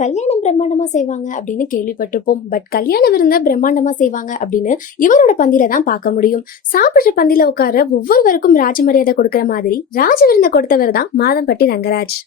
கல்யாணம் பிரம்மாண்டமா செய்வாங்க அப்படின்னு கேள்விப்பட்டிருப்போம். பட் கல்யாண விருந்த பிரம்மாண்டமா செய்வாங்க அப்படின்னு இவரோட பந்தியில தான் பார்க்க முடியும். சாப்பிடுற பந்தியில உட்கார ஒவ்வொருவருக்கும் ராஜ மரியாதை கொடுக்கற மாதிரி ராஜ விருந்த கொடுத்தவர் தான் மாதம்பட்டி ரங்கராஜ்.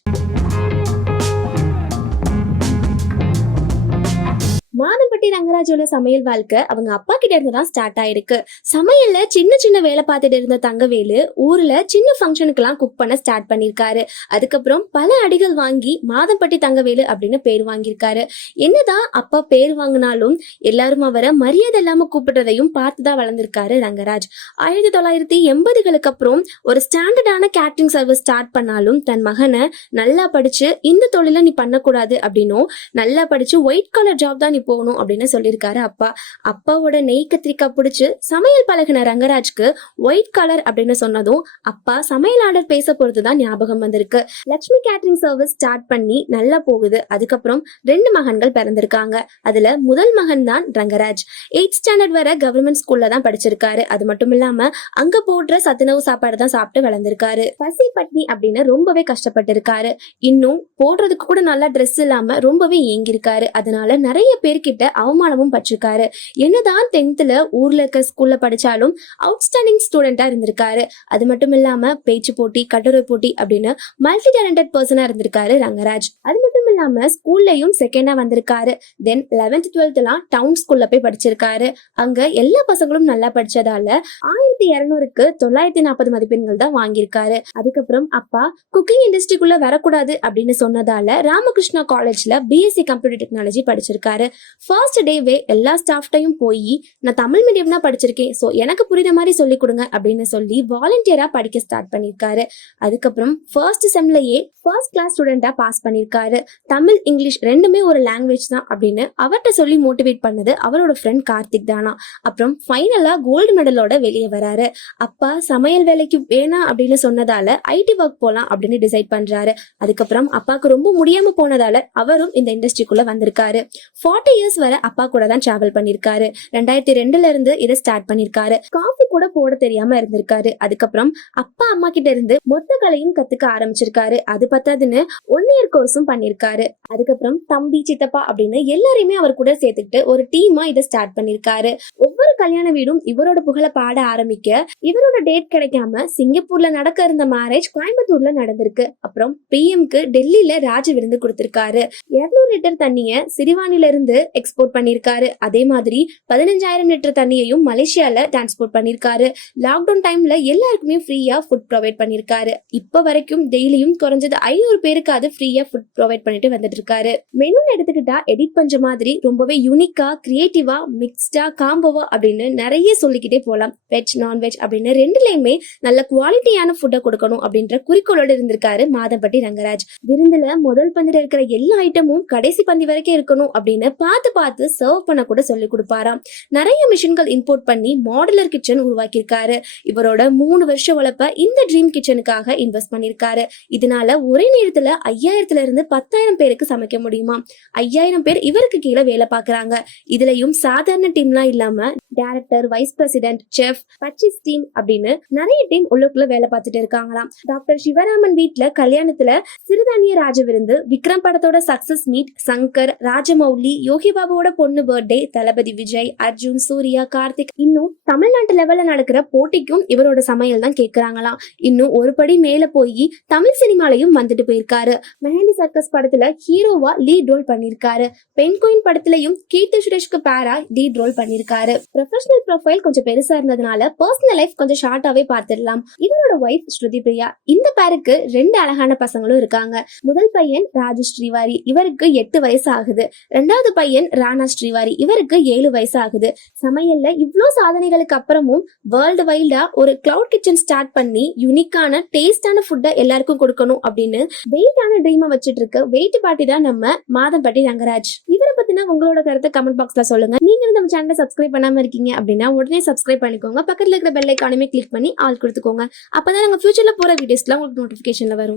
மாதம்பட்டி ரங்கராஜோட சமையல் வாழ்க்கை அவங்க அப்பா கிட்ட இருந்து தான் ஸ்டார்ட் ஆயிருக்கு. சமையல்ல சின்ன சின்ன வேலை பார்த்துட்டு இருந்த தங்கவேலு ஊர்ல சின்ன ஃபங்க்ஷனுக்கு எல்லாம் குக் பண்ண ஸ்டார்ட் பண்ணிருக்காரு. அதுக்கப்புறம் பல அடிகள் வாங்கி மாதம்பட்டி தங்கவேலு அப்படின்னு பேர் வாங்கியிருக்காரு. என்னதான் அப்பா பேர் வாங்கினாலும் எல்லாரும் அவரை மரியாதை இல்லாம கூப்பிடுறதையும் பார்த்துதான் வளர்ந்திருக்காரு ரங்கராஜ். 1980களுக்கு அப்புறம் ஒரு ஸ்டாண்டர்டான கேட்டரிங் சர்வீஸ் ஸ்டார்ட் பண்ணாலும் தன் மகனை நல்லா படிச்சு இந்த தொழில நீ பண்ணக்கூடாது அப்படின்னும், நல்லா படிச்சு ஒயிட் கலர் ஜாப் தான் போகணும் அப்படின்னு சொல்லியிருக்காரு அப்பா. அப்பாவோட நெய் கத்திரிக்காய் பிடிச்சு சமையல் பழகின ரங்கராஜ்க்கு ஒயிட் கலர் அப்படின்னு சொன்னதும் அப்பா சமையல் ஆர்டர் பேச பொறுத்துதான் ஞாபகம் வந்திருக்கு. லட்சுமி கேட்டரிங் சர்வீஸ் ஸ்டார்ட் பண்ணி நல்லா போகுது. அதுக்கப்புறம் 2 மகன்கள் பிறந்திருக்காங்க. அதுல முதல் மகன் தான் ரங்கராஜ். 8th ஸ்டாண்டர்ட் வரை கவர்மெண்ட் ஸ்கூல்ல தான் படிச்சிருக்காரு. அது மட்டும் இல்லாம அங்க போடுற சத்துணவு சாப்பாடு தான் சாப்பிட்டு வளர்ந்திருக்காரு. பசி பட்னி அப்படின்னு ரொம்பவே கஷ்டப்பட்டு இருக்காரு. இன்னும் போடுறதுக்கு கூட நல்லா ட்ரெஸ் இல்லாம ரொம்பவே ஏங்கிருக்காரு. அதனால நிறைய பேர்கிட்ட அவமானமும் பட்டிருக்காரு. என்னதான் 10th ஊர்ல இருக்க ஸ்கூல்ல படிச்சாலும் அவுட்ஸ்டாண்டிங் ஸ்டூடெண்டா இருந்திருக்காரு. அது மட்டும் இல்லாம பேச்சு போட்டி, கட்டுரை போட்டி அப்படின்னு மல்டி டேலண்டட் பர்சனா இருந்திருக்காரு ரங்கராஜ். அது மட்டும் இல்லாம ஸ்கூல்லையும் செகண்டா வந்திருக்காரு. தென் 11th 12th டவுன் ஸ்கூல்ல போய் படிச்சிருக்காரு. அங்க எல்லா பசங்களும் நல்லா படிச்சதால 1200க்கு 940 மதிப்பெண்கள் தான் வாங்கியிருக்காரு. அதுக்கப்புறம் அப்பா குக்கிங் இண்டஸ்ட்ரிக்குள்ள வரக்கூடாது அப்படின்னு சொன்னதால ராமகிருஷ்ணா காலேஜ்ல பிஎஸ்சி கம்ப்யூட்டர் டெக்னாலஜி படிச்சிருக்காரு. ஃபர்ஸ்ட் டேவே எல்லா ஸ்டாஃப்டையும் போய் நான் தமிழ் மீடியம் தான் படிச்சிருக்கேன், ஸோ எனக்கு புரியுற மாதிரி சொல்லி கொடுங்க அப்படின்னு சொல்லி வாலண்டியரா படிக்க ஸ்டார்ட் பண்ணிருக்காரு. அதுக்கப்புறம் ஃபர்ஸ்ட் செம்லயே ஃபர்ஸ்ட் கிளாஸ் ஸ்டூடெண்டா பாஸ் பண்ணிருக்காரு. தமிழ் இங்கிலீஷ் ரெண்டுமே ஒரு லாங்குவேஜ் தான் அப்படின்னு அவர்கிட்ட சொல்லி மோட்டிவேட் பண்ணது அவரோட ஃப்ரெண்ட் கார்த்திக் தானா. அப்புறம் ஃபைனலா கோல்டு மெடலோட வெளியே வராரு. அப்பா சமையல் வேலைக்கு வேணாம் அப்படின்னு சொன்னதால ஐடி ஒர்க் போலாம் அப்படின்னு டிசைட் பண்றாரு. அதுக்கப்புறம் அப்பாவுக்கு ரொம்ப முடியாம போனதால அவரும் இந்த இண்டஸ்ட்ரிக்குள்ள வந்திருக்காரு. 40 இயர்ஸ் வரை அப்பா கூட தான் டிராவல் பண்ணிருக்காரு. 2002ல இருந்து இதை ஸ்டார்ட் பண்ணிருக்காரு. காஃபி கூட போட தெரியாம இருந்திருக்காரு. அதுக்கப்புறம் அப்பா அம்மா கிட்ட இருந்து மொத்த கலையும் கத்துக்க ஆரம்பிச்சிருக்காரு. அது பத்தாதுன்னு 1 இயர் கோர்ஸும் பண்ணிருக்காரு. அதுக்கப்புறம் தம்பி, சித்தப்பா அப்படின்னு எல்லாரையுமே அவர் கூட சேர்த்துக்கிட்டு ஒரு டீமா இதை ஸ்டார்ட் பண்ணிருக்காரு. ஒவ்வொரு கல்யாண வீடும் இவரோட புகழ பாட ஆரம்பிக்க இவரோட டேட் கிடைக்காம சிங்கப்பூர்ல நடக்க இருந்த மேரேஜ் கோயம்புத்தூர்ல நடந்திருக்கு. அப்புறம் பிஎம்க்கு டெல்லியில ராஜ விருந்து கொடுத்திருக்காரு. 200 லிட்டர் தண்ணிய சிறுவாணில இருந்து எக்ஸ்போர்ட் பண்ணிருக்காரு. அதே மாதிரி 15,000 லிட்டர் தண்ணியையும் மலேசியால டிரான்ஸ்போர்ட் பண்ணிருக்காரு. லாக்டவுன் டைம்ல எல்லாருக்குமே ஃப்ரீயா ஃபுட் ப்ரொவைட் பண்ணிருக்காரு. இப்ப வரைக்கும் டெய்லியும் குறைஞ்சது 500 பேருக்கு அது ஃப்ரீயா ஃபுட் ப்ரொவைட் பண்ணிட்டு வந்துட்டு இருக்காரு. மெனு எடுத்துக்கிட்டா எடிட் பண்ற மாதிரி ரொம்பவே யூனிக்கா, கிரியேட்டிவா, மிக்ஸ்டா, காம்போவா அப்படின்னு நிறைய சொல்லிக்கிட்டே போலாம். வெஜ், நான்வெஜ் அப்படின்னு ரெண்டுலயுமே நல்ல குவாலிட்டியான ஃபுட்டை கொடுக்கணும் அப்படின்ற குறிக்கோளோட இருந்திருக்காரு மாதம்பட்டி ரங்கராஜ். விருந்துல முதல் பந்தில இருக்கிற எல்லா ஐட்டமும் கடைசி பந்தி வரைக்கும் இருக்கணும் அப்படின்னு பார்த்து பார்த்து சர்வ் பண்ண கூட சொல்லி கொடுப்பாராம். நிறைய மிஷின்கள் இம்போர்ட் பண்ணி மாடுலர் கிச்சன் உருவாக்கியிருக்காரு. இவரோட 3 வருஷ உழைப்ப இந்த ட்ரீம் கிச்சனுக்காக இன்வெஸ்ட் பண்ணிருக்காரு. இதனால ஒரே நேரத்துல 5000ல இருந்து 10,000 பேருக்கு சமைக்க முடியுமா. 5000 பேர் இவருக்கு கீழே வேலை பாக்குறாங்க. இதுலயும் சாதாரண டீம்லாம் இல்லாம director, vice president, chef, purchase team அப்படின்னு நிறைய டீம் உள்ளுக்குள்ள வேலை பார்த்துட்டு இருக்காங்களாம். டாக்டர் சிவராமன் வீட்டுல கல்யாணத்துல சிறுதானிய ராஜ விருந்து, விக்ரம் படத்தோட சக்சஸ் மீட், சங்கர், ராஜமௌலி, யோகி பாபுவோட பொண்ணு பர்த்டே, தளபதி விஜய், அர்ஜுன், சூர்யா, கார்த்திக், இன்னும் தமிழ்நாட்டு லெவல்ல நடக்கிற போட்டிக்கும் இவரோட சமையல் தான் கேட்கறாங்களாம். இன்னும் ஒரு படி மேல போய் தமிழ் சினிமாலையும் வந்துட்டு போயிருக்காரு. மெஹந்தி சர்க்கஸ் படத்துல ஹீரோவா லீட் ரோல் பண்ணிருக்காரு. பெண்குயின் படத்துலயும் கீர்த்தி சுரேஷ்க்கு பேரா லீட் ரோல் பண்ணிருக்காரு. ப்ரொஃபஷனல் ப்ரொஃபைல் கொஞ்சம் பெருசா இருந்ததுனால பர்சனல் லைஃப் கொஞ்சம் ஷார்ட்டாவே பார்த்துடலாம். இவரோட ஒய்ஃப் ஸ்ருதி பிரியா. இந்த பேருக்கு 2 அழகான பசங்களும் இருக்காங்க. முதல் பையன் ராஜு ஸ்ரீவாரி, இவருக்கு 8 வயசு ஆகுது. 2வது பையன் ராணா ஸ்ரீவாரி, இவருக்கு 7 வயசு ஆகுது. சமையல்ல இவ்ளோ சாதனைகளுக்கு அப்புறமும் வேர்ல்டு வைல்டா ஒரு கிளவுட் கிச்சன் ஸ்டார்ட் பண்ணி யூனிக்கான டேஸ்டான ஃபுட்டை எல்லாருக்கும் கொடுக்கணும் அப்படின்னு வெயிட்டான ட்ரீமை வச்சுட்டு இருக்க வெயிட் பார்ட்டி தான் நம்ம மாதம்பட்டி ரங்கராஜ். இவரை பத்தினா உங்களோட கருத்தை கமெண்ட் பாக்ஸ்ல சொல்லுங்க. நீங்க நம்ம சேனலை சப்ஸ்கிரைப் பண்ணாம இருக்கீங்க அப்படின்னா உடனே சப்ஸ்கிரைப் பண்ணிக்கோங்க. பக்கத்துல இருக்கிற பெல் ஐகானையுமே கிளிக் பண்ணி ஆல் கொடுத்துக்கோங்க. அப்பதான் நாங்க ஃபியூச்சர்ல போற வீடியோஸ்லாம் உங்களுக்கு நோட்டிபிகேஷன்ல வரும்.